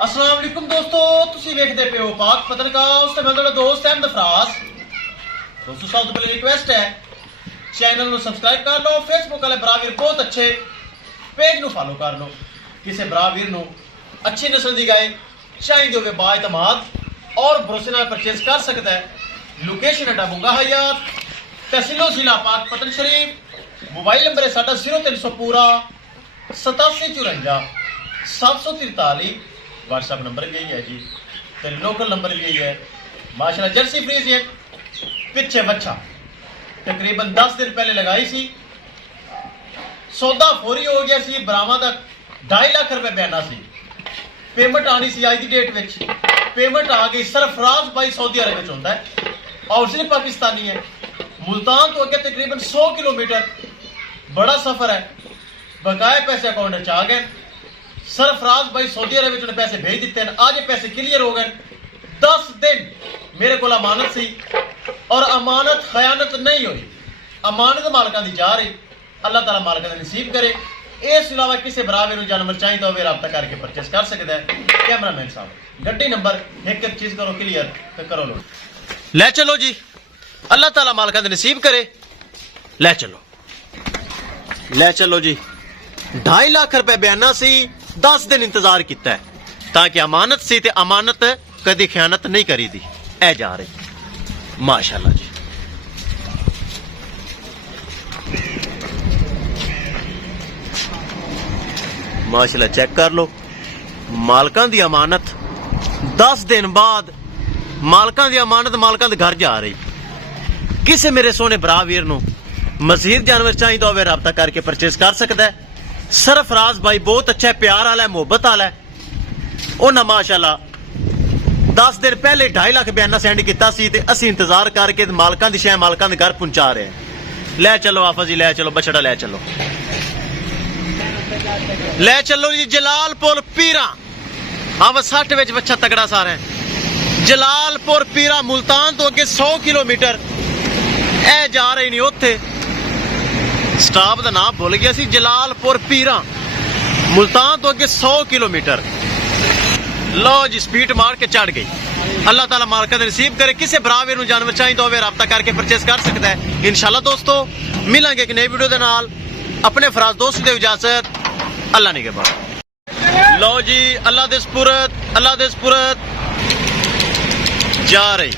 अस्सलाम वालेकुम दोस्तों, तुसी वेखदे पे हो पाक पत्रकार ते मैं तुहाडा दोस्त अहमद फराज। दोस्तों सब तो पहले रिक्वेस्ट है चैनल ਨੂੰ ਸਬਸਕ੍ਰਾਈਬ ਕਰ ਲਓ। ਫੇਸਬੁੱਕ ਵਾਲੇ ਬਰਾਵੀਰ ਬਹੁਤ ਅੱਛੇ पेज ਨੂੰ ਫਾਲੋ ਕਰ ਲਓ। ਕਿਸੇ ਬਰਾਵੀਰ ਨੂੰ अच्छी नस्ल ਦੀ गाय चाहिए होवे बाएतमाद और भरोसे नाल परचेज कर सकता है। लोकेशन है बुंगा हयात, तहसीलो जिला पाक पतन शरीफ। मोबाइल नंबर है साडा 0300 पूरा 8754 743। व्हाट्सएप नंबर भी यही है जी, तो लोकल नंबर भी यही है। माशाल्लाह जर्सी फ्रीज है। पिछे बच्चा तकरीबन 10 दिन पहले लगाई सी, सौदा फौरी हो गया सी। बरामद 2.5 लाख रुपए बयाना सी। पेमेंट आनी सी आज की डेट में, पेमेंट आ गई। सरफराज भाई सऊदी अरब में होता है, ऑरिजिनल पाकिस्तानी है। मुल्तान तो अगे तकरीबन 100 किलोमीटर, बड़ा सफर है। बकाया पैसे अकाउंट में आ गए। सरफराज भाई सऊदी अरब में पैसे भेज दिते हैं। आज ये पैसे क्लियर हो गए। 10 दिन मेरे को अमानत सी और अमानत खयानत नहीं हुई। अमानत मालकां दी जा रही। अल्लाह ताला मालकां दा नसीब करे। इस अलावा किसी बराबर को जानवर चाहिए तो वे रब्ता करके परचेस कर सकता है। कैमरामैन साहब गड्डी नंबर एक चीज करो क्लियर तो करो लो। ले चलो जी, अल्लाह ताला मालकां दा नसीब करे। ले चलो, ले चलो जी। 2.5 लाख रुपए बयाना सी, 10 दिन इंतजार किया है ताकि अमानत सी ते अमानत कदी खयानत नहीं करी दी। ए जा रही माशाल्लाह जी। माशाल्लाह चेक कर लो। मालकां दी अमानत 10 दिन बाद मालकां दी अमानत मालकां दे घर जा रही। किसी मेरे सोने भरा वीर नूं मजीद जानवर चाहिए तो वे रब्ता करके परचेज कर सकता है। सरफराज भाई बहुत अच्छा है, प्यार वाला है, मोहब्बत वाला है। उन्हें माशाल्लाह 10 दिन पहले 2.5 लाख बयाना सेंड किया सी ते असीं इंतजार करके मालकां दी शै मालकां दे घर पहुंचा रहे हैं। ले चलो आफा जी, ले चलो बछड़ा, ले चलो, ले चलो जी। जलालपुर पीरा अब 60 विच बच्चा तगड़ा सारा है। जलालपुर पीरा मुल्तान तो अगे 100 किलोमीटर ए जा रही नहीं। उत्थे स्टाफ का नाम भूल गया सी। जलालपुर पीरा मुल्तान तो अगे 100 किलोमीटर। लो जी स्पीड मार के चढ़ गई। अल्लाह ताला मालका दे नसीब करे। किसी बराबर नूं जानवर चाहिए तो वे रब्ता करके परचेज कर सकता है। इंशाल्लाह दोस्तों मिलांगे एक नई वीडियो दे नाल। अपने फराज दोस्त दे इजाजत, अल्लाह ने के बाद। लो जी अल्लाह दे सपुरत, अल्लाह दे सपुरत जा रही।